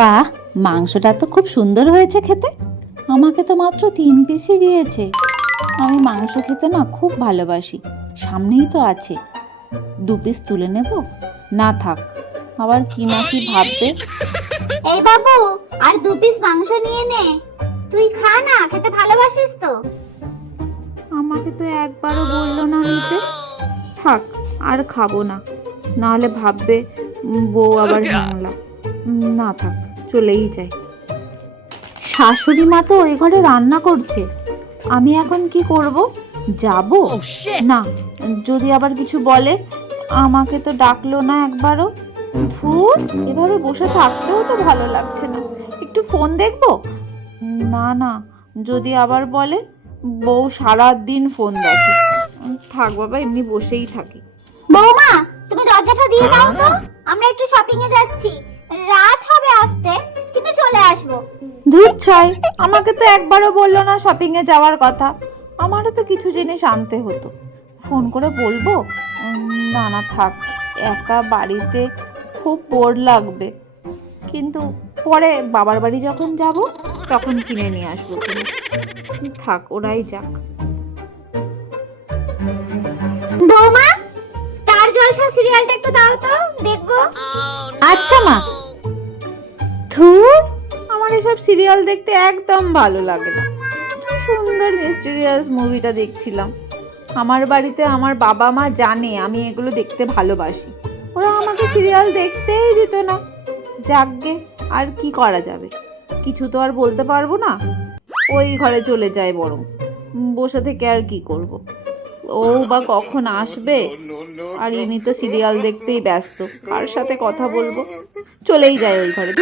বাহ মাংসটা তো খুব সুন্দর হয়েছে খেতে। আমাকে তো মাত্র তিন পিসই দিয়েছে। আমি মাংস খেতে না খুব ভালোবাসি সামনেই তো আছে। দু পিস তুলে নেব? না থাক আবার কি না কি ভাববে? এই বাবু আর দু পিস মাংস নিয়ে নে। তুই খা না খেতে ভালোবাসিস তো। আমাকে তো একবারও বলল না নিতে। থাক আর খাব না। নাহলে ভাববে বউ আবার হামলা উম, না থাক চলেই যাই। শাশুড়ি মা তো ওই ঘরে রান্না করছে। আমি এখন কি করব? যাব? না যদি আবার কিছু বলে আমাকে তো ডাকলো না একবারও। ধুর এভাবে বসে থাকতেও তো ভালো লাগছে না। একটু ফোন দেখব? না না যদি আবার বলে বউ সারা দিন ফোন দেখে। থাক বাবা এমনি বসেই থাকি। বৌমা তুমি দরজাটা দিয়ে দাও তো। আমরা একটু শপিং এ যাচ্ছি। রাত হবে আসতে কিন্তু চলে আসব। ধূর ছাই আমাকে তো একবারও বলল না শপিং এ যাওয়ার কথা। আমারও তো কিছু জিনিস আনতে হতো। ফোন করে বলব? উম, না না থাক। একা বাড়িতে খুব বোর লাগবে। কিন্তু পরে বাবার বাড়ি যখন যাব তখন কিনে নিয়ে আসব কিনে। থাক ওরাই যাক। বৌমা স্টার জলসা সিরিয়ালটা একটু দাও তো দেখব। আচ্ছা মা। ধুর আমার এসব সিরিয়াল দেখতে একদম ভালো লাগে না। সুন্দর মিস্টেরিয়াস মুভিটা দেখছিলাম। আমার বাড়িতে আমার বাবা মা জানে আমি এগুলো দেখতে ভালোবাসি। ওরা আমাকে সিরিয়াল দেখতেই দিত না। যাকগে, আর কি করা যাবে? কিছু তো আর বলতে পারব না। ওই ঘরে চলে যায় বরং। বসে থেকে আর কি করব? ও বা কখন আসবে? আর ইনি তো সিরিয়াল দেখতেই ব্যস্ত। কার সাথে কথা বলব? চলেই যায় ওই ঘরে।